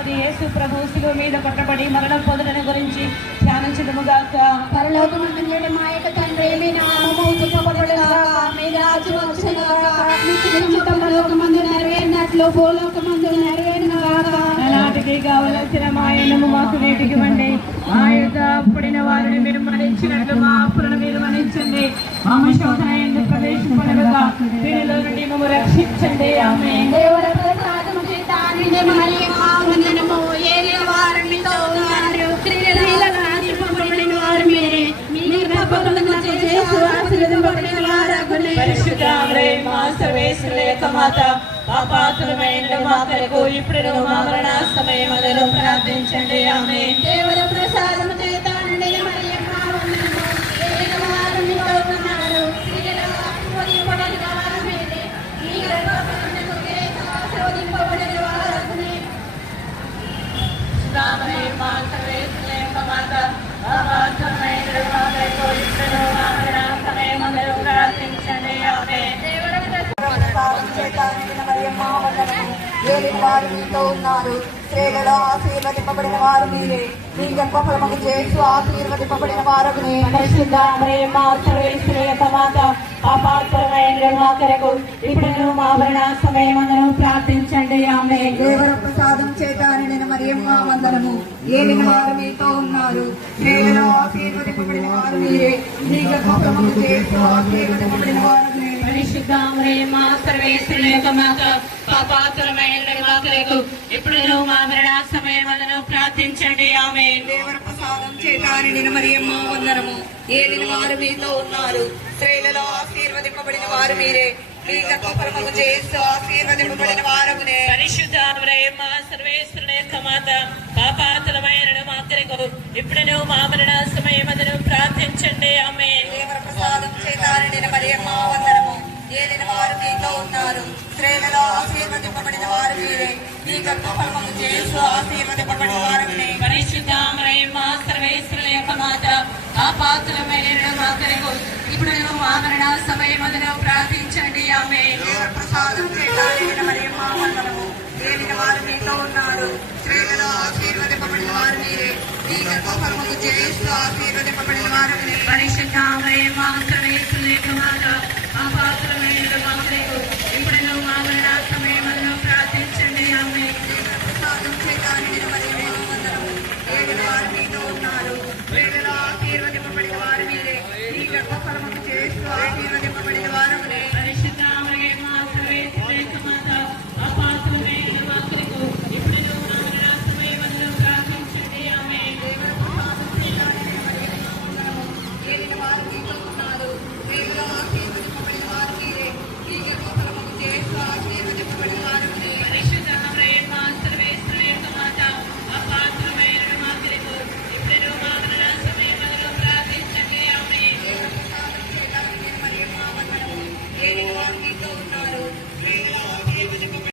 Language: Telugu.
రెండవది యేసు ప్రభు శిలువ మీద పట్టబడి మరణం పొందడం గురించి ధ్యానించడముగాక. పరలోకమందున్న మా యొక్క తండ్రి మీ నామము ఉత్తమపడుగాక, మీ రాజ్యం వచ్చుగాక, మీ చిత్తము పరలోకమందు నెరవేరినట్లు భూలోకమందు నెరవేరునుగాక. నాటికి కావలసిన మా అన్నము మాకు నేటికి ఇవ్వండి. మా యొక్క అప్పుడిన వారిని మీరు మన్నించినట్లు మా అప్పులను మీరు మన్నించండి. మా శోధన ఎందుకు ప్రవేశింపనివ్వగా వీరిలో నుండి మమ్ము రక్షించండి. ఆమేన్. దేవుని ప్రసాదము చేత నిండిన మరియమ్మ వందనము. ఏలిన వారు మీతో ఉన్నారు, స్త్రీలలో ఆశీర్వదింపబడిన వారు మీరే, మీ గర్భఫలమున యేసు ఆశీర్వదింపబడిన వారగునే. పరిశుద్ధ మరియమ్మ సర్వేశ్వరుని యొక్క మాత, పాపాత్ములమైన మా కొరకు ఇప్పుడు మా మరణ సమయమందులో ప్రార్థించండి. ఆమేన్. దేవుని ప్రసాదము చేత నిండిన మరియమ్మ వందనము. ఏలిన వారు మీతో ఉన్నారు, స్త్రీలలో ఆశీర్వదింపబడిన వారు మీరే, మీ గర్భఫలమున యేసు ఆశీర్వదింపబడిన వారగునే. మరియమ్మ సర్వేశ్వరుని యొక్క మాత, పాపాత్ములమైన మా కొరకు ఇప్పుడు మా మరణ సమయమందులో ప్రార్థించండి. ఆమేన్. మరియమ్మ వందనము. ఏలిన వారు మీతో ఉన్నారు, స్త్రీలలో ఆశీర్వదింపబడిన వారు మీరే, మీ గర్భఫలమున యేసు ఆశీర్వదింపబడిన వారగునే. పరిశుద్ధ మరియమ్మ సర్వేశ్వరుని యొక్క మాత, పాపాత్ములమైన మా కొరకు ఇప్పుడు మా మరణ సమయమందులో ప్రార్థించండి. ఆమేన్. దేవర ప్రసాదం చేత నిండిన మరియమ్మ వందనము. ఏలిన వారు మీతో ఉన్నారు, స్త్రీలలో ఆశీర్వదింపబడిన వారు మీరే, మీ గర్భఫలమున యేసు ఆశీర్వదింపబడిన వారగునే. పరిశుద్ధ మరియమ్మ సర్వేశ్వరుని యొక్క మాత, పాపాత్ములమైన మా కొరకు ఇప్పుడు మా మరణ సమయమందులో ప్రార్థించండి. ఆమేన్. దేవర ప్రసాదం చేత నిండిన మరియమ్మ వందనము. ఏలిన వారు మీతో ఉన్నారు, స్త్రీలలో ఆశీర్వదింపబడిన వారు మీరే, మీ గర్భఫలమున యేసు ఆశీర్వదింపబడిన వారగునే. పరిశుద్ధ మరియమ్మ సర్వేశ్వరుని యొక్క మాత, పాపాత్ములమైన మా కొరకు ఇప్పుడు మా మరణ సమయమందులో ప్రార్థించండి. ఆమేన్. దేవర ప్రసాదం చేత నిండిన మరియమ్మ వందనము. ఏలిన వారు మీతో ఉన్నారు, స్త్రీలలో ఆశీర్వదింపబడిన వారు మీరే, మీ గర్భఫలమున యేసు ఆశీర్వదింపబడిన వారగునే. పరిశుద్ధ మరియమ్మ సర్వేశ్వరుని యొక్క మాత, పాపాత్ములమైన మా కొరకు ఇప్పుడు మా మరణ సమయమందులో ప్రార్థించండి. ఆమేన్. దేవర ప్రసాదం చేత నిండిన మరియమ్మ వందనము. ఏలిన వారు మీతో ఉన్నారు, స్త్రీలలో ఆశీర్వదింపబడిన వారు మీరే, మీ గర్భఫలమున యేసు ఆశీర్వదింపబడిన వారగునే. పరిశుద్ధ మరియమ్మ సర్వేశ్వరుని యొక్క మాత, పాపాత్ములమైన మా కొరకు ఇప్పుడు మా మరణ సమయమందులో ప్రార్థించండి. ఆమేన్. దేవర ప్రసాదం చేత నిండిన మరియమ్మ వందనము. ఏలిన వారు మీతో ఉన్నారు, స్త్రీలలో ఆశీర్వదింపబడిన వారు మీరే, మీ గర్భఫలమున